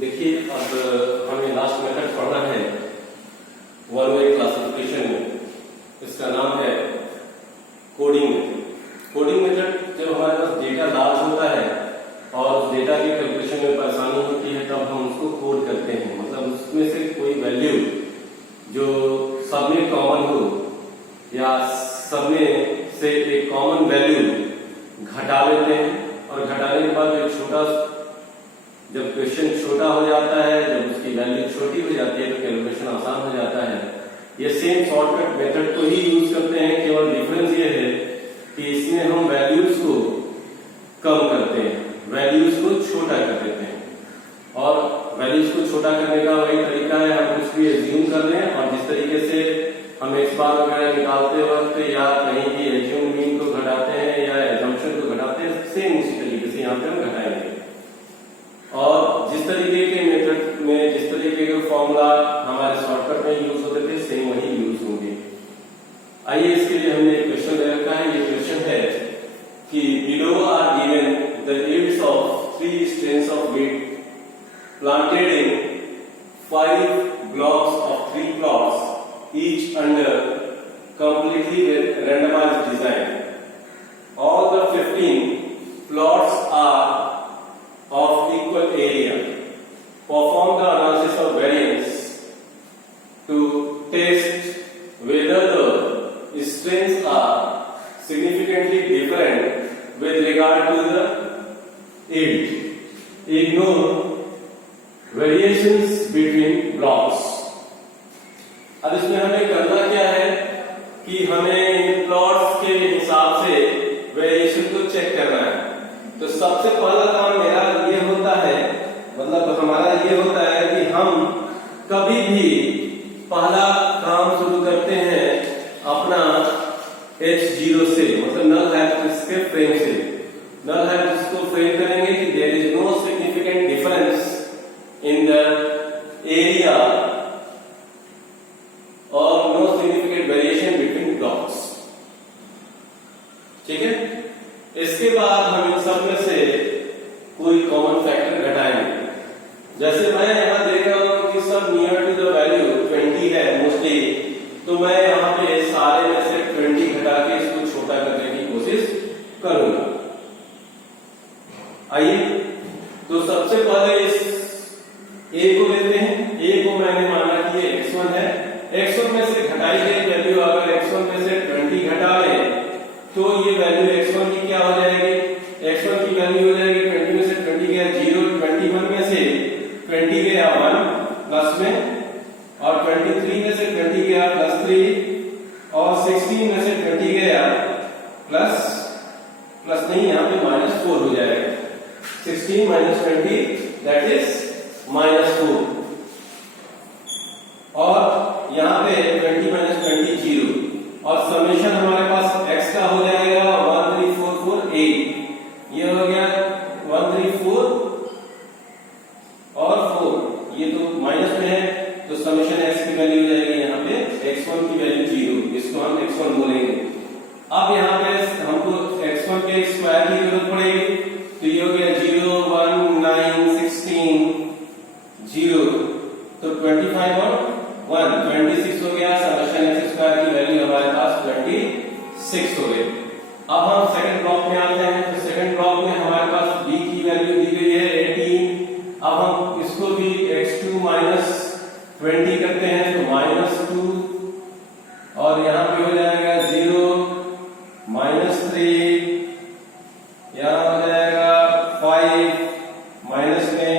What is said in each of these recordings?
देखिए, अब हमें लास्ट मेथड पढ़ना है वन वे क्लासिफिकेशन में। इसका नाम है कोडिंग मेथड। कोडिंग मेथड जब हमारे पास डेटा लार्ज होता है और डेटा की कैलकुलेशन में परेशानी होती है तब हम उसको कोड करते हैं। मतलब उसमें से कोई वैल्यू जो सब में कॉमन हो या सब में से एक कॉमन वैल्यू घटा लेते हैं और घटाने के बाद एक छोटा, जब क्वेश्चन छोटा हो जाता है, जब उसकी वैल्यू छोटी हो जाती है तो कैलकुलेशन आसान हो जाता है। ये सेम शॉर्टकट मेथड को ही यूज करते हैं, केवल डिफरेंस ये है कि इसमें हम वैल्यूज को कम करते हैं, वैल्यूज को छोटा कर देते हैं। और वैल्यूज को छोटा करने का वही तरीका है, हम कुछ भी एज्यूम कर लें और जिस तरीके से हम एक्स बार वगैरह निकालते वक्त या कहीं भी एज्यूम मीन को घटाते हैं या एजम्पशन को घटाते हैं, सेम उसी तरीके से यहाँ पे हम घटाएंगे। और जिस तरीके के मेथड में जिस तरीके के फॉर्मूला हमारे शॉर्टकट में यूज होते थे सेम वही यूज होंगे। आइए इसके लिए हमने एक क्वेश्चन दे रखा है। ये क्वेश्चन है कि below are given the yields of 3 strains of wheat planted in 5 blocks of 3 plots each under completely randomized design. All the 15 plots are of equal area. Perform the analysis of variance to test whether the strains are significantly different with regard to the yield. Ignore variations between blocks. अब इसमें हमें करना क्या है कि हमें plots के हिसाब से वेरिएशन को चेक करना है। तो सबसे पहला काम मेरा ये होता है, मतलब हमारा ये होता है कि हम कभी भी पहला काम शुरू करते हैं अपना H0 से, मतलब नल हाइपोथेसिस के फ्रेम से। नल हाइपोथेसिस को फ्रेम करेंगे कि there is no significant difference in the area और no significant variation between blocks. ठीक है, इसके बाद हम इन सब में से कोई कॉमन फैक्टर घटाएंगे। जैसे मैं यहां देख रहा हूं कि सब नियर टू द वैल्यू 20 है मोस्टली, तो मैं यहां पे सारे में से 20 घटा के इसको छोटा करने की कोशिश करूंगा। आइए, तो सबसे पहले इस a को लेते हैं। a को मैंने माना कि ये x1 है। x1 में से घटाई गई वैल्यू अगर x1 में से 20 घटा लें तो ये वैल्यू x1 की क्या हो जाएगी? x1 की वैल्यू हो जाएगी 20 में से 20 गया 0, 21 में से 20 गया 1 प्लस में, और 23 में से 20 गया +3, और 16 में से 20 गया प्लस नहीं, यहाँ पे -4 हो जाएगा। 16 - 20 दैट इज -4, और यहाँ पे 20 - 20 0, और समेशन हमारे पास x का हो जाएगा 13448। ये हो गया 134 और 4, ये तो माइनस में है तो समेशन x की वैल्यू हो जाएगी यहाँ पे x1 की वैल्यू 0, इसको हम x1 बोलेंगे। अब यहाँ पे हमको x1 के स्क्वायर की जरूरत पड़ेगी, तो ये हो गया 0 1 9 16 0, तो 25 और 1 26 हो गया। समेशन x स्क्वायर की वैल्यू हमारे पास 26 हो गई। अब हम सेकंड ब्लॉक में आते हैं। तो सेकंड ब्लॉक में हमारे पास b की वैल्यू दी गई है 18। अब हम इसको भी x2 - 20 करते हैं तो -2, और यहाँ पे हो जाएगा 0 -3, यहाँ हो जाएगा 5 माइनस में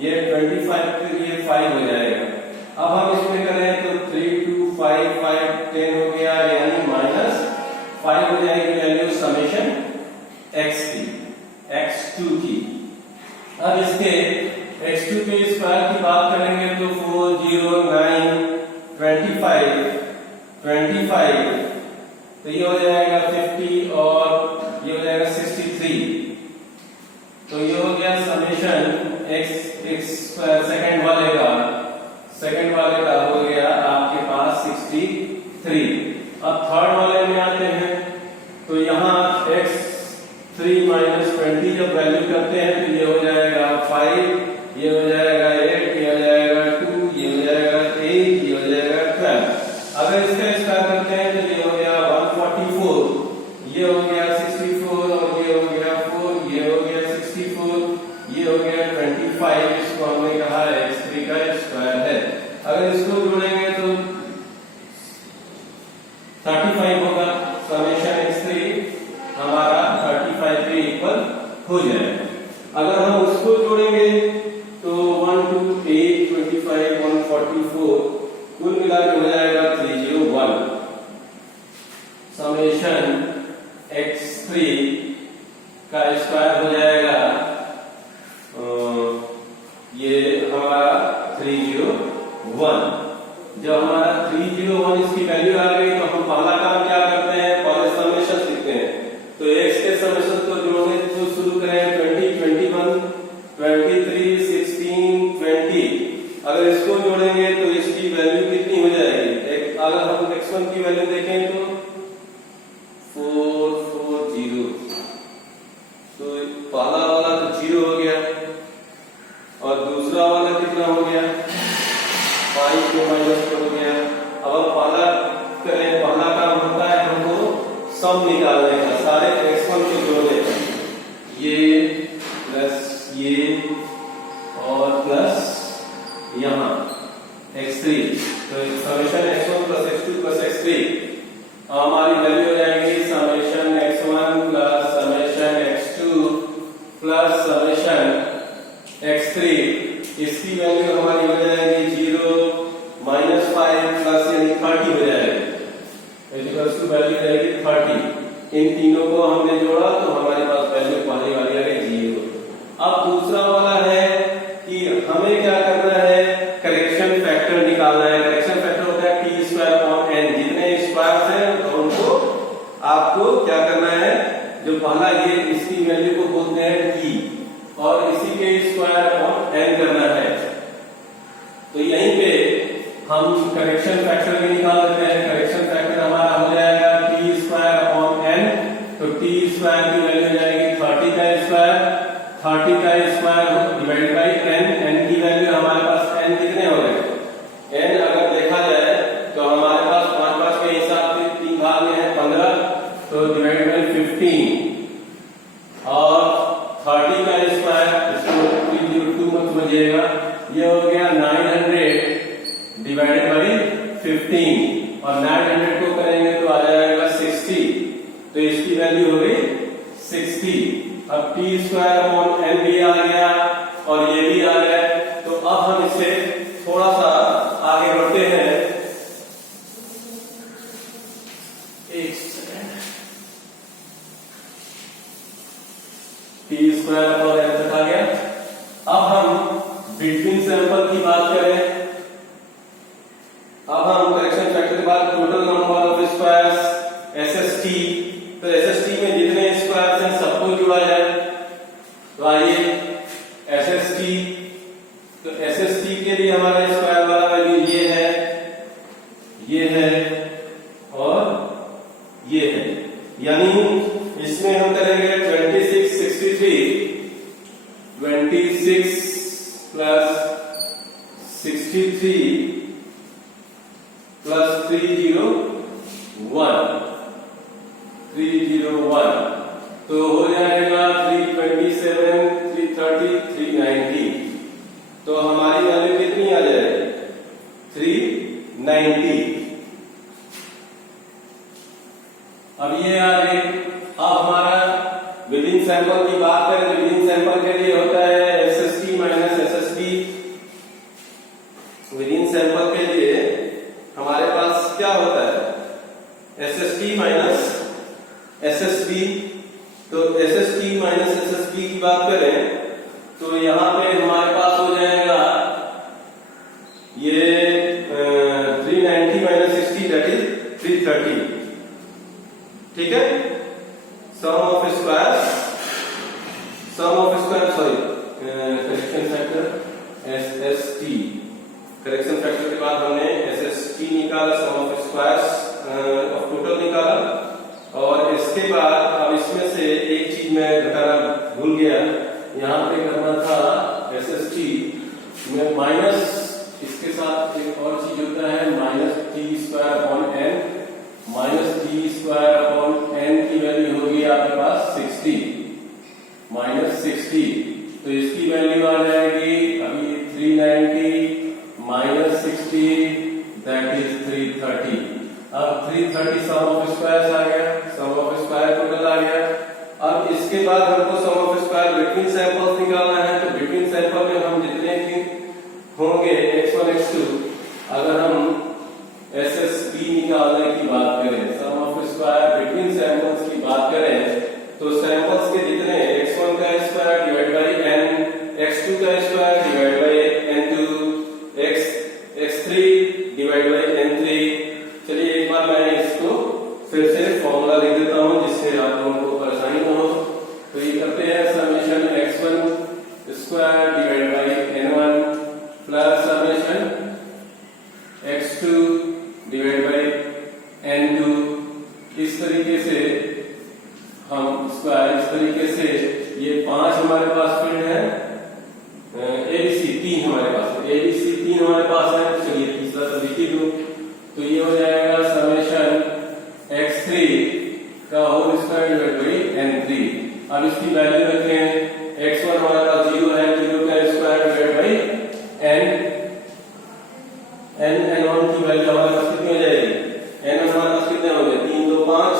ये 25 के लिए 5 हो जाएगा। अब हम इसमें करें तो 3 2 5 5 10 हो गया, यानी -5 हो जाएगी वैल्यू समेशन x की, x2 की। अब इसके x2 के स्क्वायर की बात करेंगे तो 4 0 9 25 तो ये हो जाएगा 50 और ये हो जाएगा 63, तो ये हो गया समेशन x सेकंड वाले का हो गया आपके पास 63। अब थर्ड वाले में आते हैं तो यहाँ x3 - 20 जब वैल्यू करते हैं तो ये हो जाएगा 5, ये हो जाएगा 35 इसको हमने कहा है x3 का स्क्वायर है। अगर इसको जोड़ेंगे तो 35 होगा, समेशन x3 हमारा 35 के इक्वल हो जाएगा। अगर हम उसको जोड़ेंगे तो 1 2 8 25 144 कुल मिला के हो जाएगा 301 समेशन x3 का स्क्वायर हो जाएगा ये हमारा 301। जब हमारा 301 इसकी वैल्यू आ गई तो हम पहला काम क्या करते हैं, पहले समेशन लिखते हैं। तो x के समेशन को जोड़ने तो शुरू करें 20 21 23 16 20। अगर इसको जोड़ेंगे तो इसकी वैल्यू कितनी हो जाएगी, अगर हम x1 की वैल्यू देखें तो 440, तो पहला वाला तो 0 हो गया और दूसरा वाला कितना हो गया 5 को माइनस हो गया। अब हम पहला करें, पहला काम होता है हमको सम निकालने का, सारे x1 को जोड़ने का, ये प्लस ये और प्लस यहाँ x3, तो summation x1 plus x2 plus x3 हमारी वैल्यू हो जाएगी summation x1 plus summation x2 plus summation x3। इसकी वैल्यू हमारी हो जाएगी 0 -5 प्लस यानी 30 हो जाएगी, वैल्यू रहेगी 30। इन तीनों को हमने जोड़ा तो हमारे पास वैल्यू पहले वाली आ गई 0। अब दूसरा वाला है कि हमें क्या करना है, करेक्शन फैक्टर निकालना है। करेक्शन फैक्टर होता है t स्क्वायर अपॉन n, जितने स्क्वायर हैं उनको आपको क्या करना है, जो पहला ये इसकी वैल्यू को बोलते हैं t और इसी के स्क्वायर अपॉन n करना है। तो यहीं पे हम करेक्शन फैक्टर भी निकाल देते हैं। करेक्शन फैक्टर हमारा हो जाएगा t स्क्वायर अपॉन n, तो t स्क्वायर की वैल्यू हो जाएगी 30 का स्क्वायर, 30 का square divided by n। n की वैल्यू हमारे पास n कितने हो गए, n अगर देखा जाए तो हमारे पास 5 5 के हिसाब से 3 भाग में है 15, तो डिवाइडेड बाई 15 और 30 का स्क्वायर, इसको 302 मत समझिएगा, ये हो गया 900 डिवाइडेड बाई 15 और 900 को करेंगे तो आ जाएगा 60, तो इसकी वैल्यू हो गई 60। अब t स्क्वायर अपॉन n भी आ गया और ये भी आ गया, तो अब हम इसे थोड़ा सा आगे बढ़ते हैं। एक second, t square upon n तक आ गया। अब हम बिटवीन सैंपल की बात करें, अब हम करेक्शन फैक्टर के बाद total number of squares SST, तो SST में जितने स्क्वायर्स हैं सबको जोड़ा जाए। तो आइए SST, तो SST के लिए हमारा स्क्वायर वाला वैल्यू ये है और ये है, यानी इसमें हम करेंगे 26 63 26 प्लस 63 प्लस 301 तो हो जाएगा 327 330 390, तो हमारी वैल्यू कितनी आ जाएगी 390। अब ये आ गई। अब हमारा विदिन सैंपल की बात करें तो विदिन सैंपल के लिए होता है SST minus SSB। Within sample के लिए हमारे पास क्या होता है SST माइनस SSB। तो SST माइनस SSB की बात करें तो यहाँ पे हमारे पास हो जाएगा ये 390 माइनस 60 दैट इज 330, ठीक है। Sum of square sorry correction factor SST, correction factor के बाद हमने SST निकाला, sum of squares of total निकाला, और इसके बाद अब इसमें से एक चीज मैं घटाना भूल गया, यहाँ पे करना था SST में माइनस, इसके साथ एक और चीज होता है minus t square upon n, minus t square upon n की वैल्यू होगी आपके पास 60 माइनस 60, तो इसकी वैल्यू आ जाएगी अभी 390 माइनस 60 दैट इज 330। अब 330 सम ऑफ स्क्वायर्स आ गया, सम ऑफ स्क्वायर टोटल आ गया। अब इसके बाद हमको सम ऑफ स्क्वायर बिटवीन सैंपल्स निकालना है, तो बिटवीन सैंपल में हम जितने होंगे x1 x2, अगर हम SSB निकालने की बात करें, सम ऑफ स्क्वायर बिटवीन सैंपल्स की बात करें, तो सैंपल्स के जितने x1 का square divide by n, x2 का square divide by n2, x3 divide by n3। चलिए एक बार मैं इसको फिर से फॉर्मूला लिख देता हूं जिससे आप लोगों को परेशानी न हो। तो ये करते हैं summation x1 square divide by n1 plus summation x2 divide by n2। इस तरीके से हम स्क्वायर, इस तरीके से ये 5 हमारे पास फील्ड है, ABC 3 हमारे पास है, ABC 3 हमारे पास है। चलिए तीसरा तो लिख ही दूं, तो ये हो जाएगा समेशन x3 का whole square divide by n3। अब इसकी वैल्यू रखते हैं, x1 हमारे पास 0 है, 0 का स्क्वायर डिवाइड बाय n1 की वैल्यू हमारे पास कितनी हो जाएगी, n हमारे पास कितने हो गए, 3 2 5,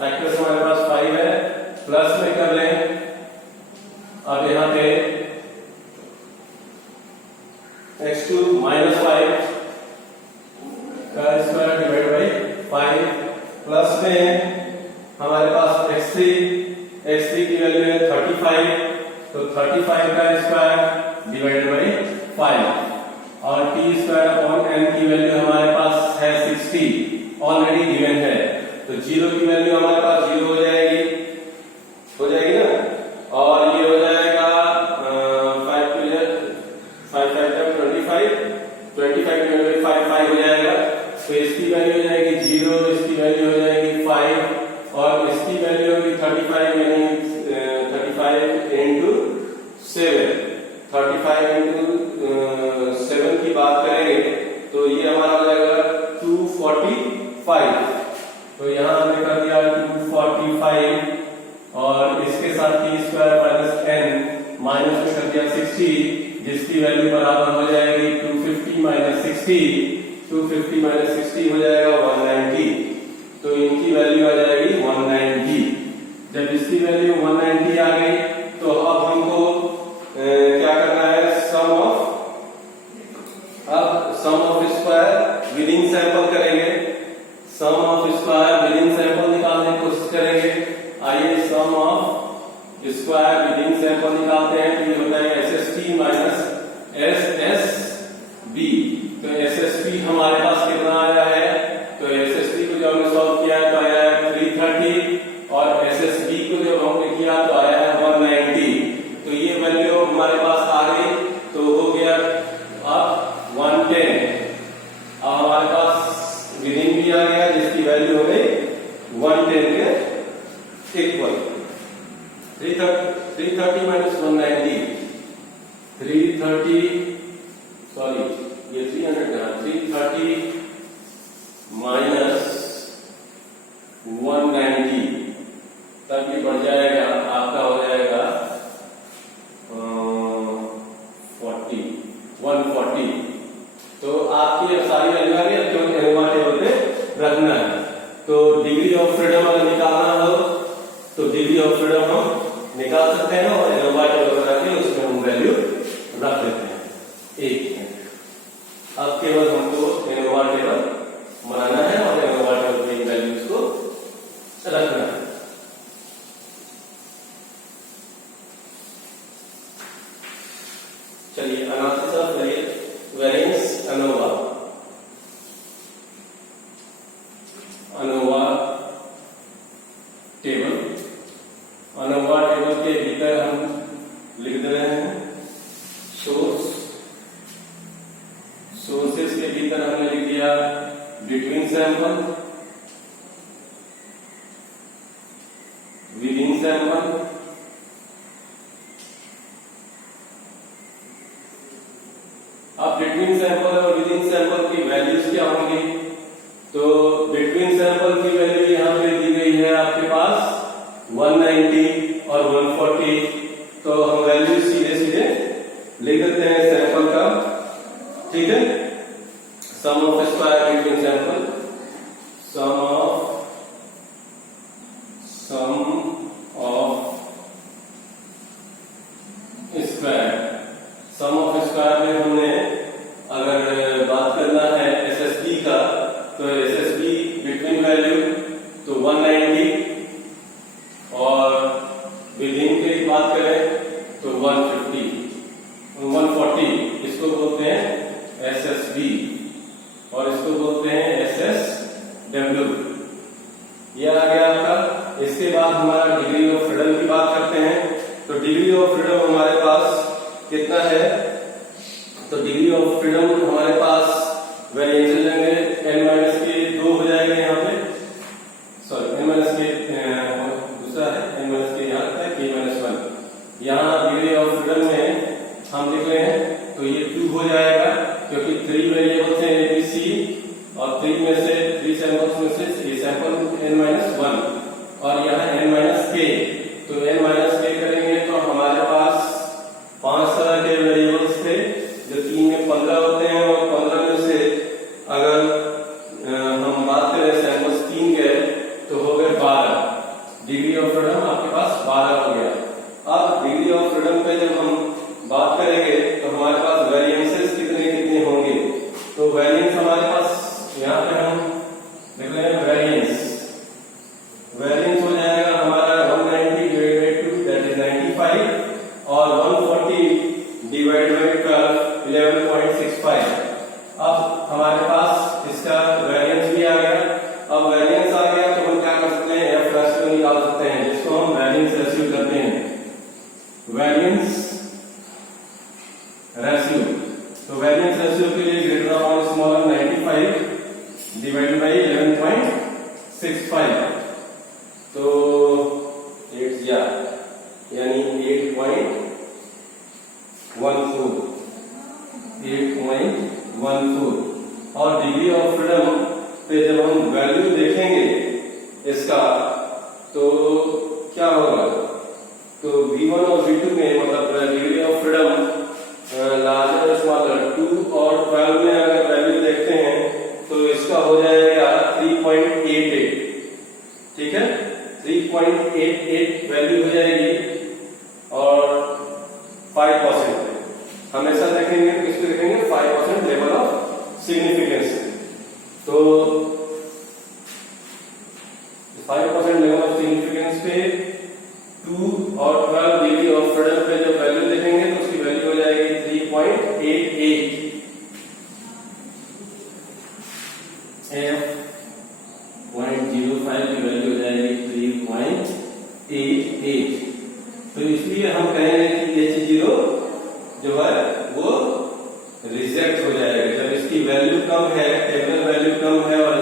फैक्टर्स हमारे पास 5 है, प्लस में कर लें। अब यहाँ पे x2 माइनस 5 का स्क्वायर डिवाइड बाय 5, प्लस में हमारे पास x3 की वैल्यू है 35, तो 35 का स्क्वायर डिवाइड बाय 5, और t स्क्वायर अपॉन n की वैल्यू हमारे पास है 60, ऑलरेडी गिवन है। तो 0 की वैल्यू हमारे पास 0 हो जाएगी ना, और ये हो जाएगा 5 25 25 5 हो जाएगा। तो इसकी वैल्यू हो जाएगी 0, इसकी वैल्यू हो जाएगी 5, और इसकी वैल्यू होगी 35 यानी 35 इंटू 7, 35 इंटू 7 की बात करेंगे तो ये हमारा हो जाएगा 245। तो यहाँ हमने कर दिया 245, और इसके साथ t square minus n minus में कर दिया 60, जिसकी वैल्यू बराबर हो जाएगी 250 माइनस 60, 250 माइनस 60 हो जाएगा 190। तो इनकी वैल्यू आ जाएगी 190। जब इसकी वैल्यू 190 आ गई तो अब हमको क्या करना है, sum of square within sample करेंगे, सम ऑफ स्क्वायर विदिन सैंपल निकालने की कोशिश करेंगे। आइए सम ऑफ स्क्वायर विदिन सैंपल निकालते हैं, तो ये होता है SST माइनस SSB। तो SSB हमारे पास कितना आया है, तो SSB को जब हमने सॉल्व किया तो आया है 330, और SSB को जब हमने किया तो आया है 190। तो ये वैल्यू हमारे पास आ गई, तो हो गया अब 110। अब हमारे पास विदिन भी आ गया जिसकी वैल्यू हो गई 110 के इक्वल। 330 माइनस 190, 330 सॉरी ये 330 माइनस 190, तब ये बढ़ जाएगा, आपका हो जाएगा 140। तो आपकी सारी वैल्यू आ गई, अब तो एनोवा टेबल पे रखना है। तो डिग्री ऑफ फ्रीडम अगर निकालना हो तो डिग्री ऑफ फ्रीडम हम निकाल सकते हैं, और एनोवा टेबल बना के उसमें हम वैल्यू रख देते हैं। एक अब केवल हमको एनोवा टेबल बनाना है और एनोवा टेबल की वैल्यूज को रखना है। चलिए analysis of variance ANOVA table के भीतर हम लिख दे रहे हैं सोर्सेस के भीतर हमने लिख दिया बिटवीन सैंपल, विदिन सैंपल, अब बिटवीन सैंपल और विदिन सैंपल की वैल्यूज क्या होंगी, तो बिटवीन सैंपल की वैल्यू यहां पे दी गई है आपके पास 190 और 140, तो हम वैल्यूज लिख देते हैं सैंपल का, ठीक है। Sum of square between sample, sum of square. Sum of square में हमने अगर बात करना है एसएसबी का, तो एसएसबी बिटवीन वैल्यू तो 190, और विदिन की बात करें तो 150, 140, इसको बोलते हैं एसएसबी और इसको बोलते हैं एसएसडब्ल्यू। ये आ गया आपका। इसके बाद हमारा डिग्री ऑफ फ्रीडम की बात करते हैं। तो डिग्री ऑफ फ्रीडम हमारे पास कितना है, तो डिग्री ऑफ फ्रीडम हमारे पास वेरिएशन लेंगे n माइनस के 2 हो जाएगा यहाँ पे, सॉरी n माइनस के दूसरा है, n माइनस के यहाँ है k माइनस 1। यहाँ डिग्री ऑफ फ्रीडम में हम लिख रहे हैं तो ये 2 हो जाएगा, क्योंकि 3 वेरिएबल्स हैं a b c, और 3 में से 3 सैंपल्स में से ये सैंपल n माइनस 1 और यहाँ n माइनस k। तो n माइनस k करेंगे तो हमारे पास 5 तरह के वेरिएबल्स थे, जो 3 में 15 होते हैं, और 15 में से अगर हम बात करें सैंपल्स 3 के तो हो गए 12। डिग्री ऑफ फ्रीडम आपके पास 12 हो गया। अब डिग्री ऑफ फ्रीडम पे जब हम बात करेंगे तो हमारे पास वेरिएंसेस कितने कितने होंगे, तो वेरिएंस हमारे पास यहाँ पे हम लिख रहे हैं वेरिएंस। वेरिएंस हो जाएगा हमारा 190 डिवाइडेड बाय 2 दैट इज 95, और 140 डिवाइडेड बाय 12 11.65। अब हमारे पास इसका वेरिएंस भी आ गया। अब वेरिएंस आ गया तो हम क्या कर सकते हैं, एफ रेशियो निकाल सकते हैं, जिसको हम वेरिएंस रेशियो करते हैं। वेरिएंस रेशियो, तो वेरिएंस रेशियो के लिए ग्रेटर और स्मॉलर 95 डिवाइडेड बाय 11.65, तो 8 यानी 8.14 और डिग्री ऑफ फ्रीडम पे जब हम वैल्यू देखेंगे इसका तो क्या होगा, तो V1 और V2 में मतलब degree of freedom larger smaller 2 और 12 में अगर वैल्यू देखते हैं तो इसका हो जाएगा 3.88, ठीक है, 3.88 वैल्यू हो जाएगी, और 5% हमेशा देखेंगे तो किसको देखेंगे, 5% लेवल ऑफ सिग्निफिकेंस। तो 5% लेवल ऑफ सिग्निफिकेंस पे 2 और 12 डिग्री ऑफ फ्रीडम पे जब वैल्यू देखेंगे तो उसकी वैल्यू हो जाएगी 3.88। F.05 की वैल्यू हो जाएगी 3.88। तो इसलिए हम कहेंगे कि H0 जो है वो रिजेक्ट हो जाएगा। जब इसकी वैल्यू कम है, टेबल वैल्यू कम है और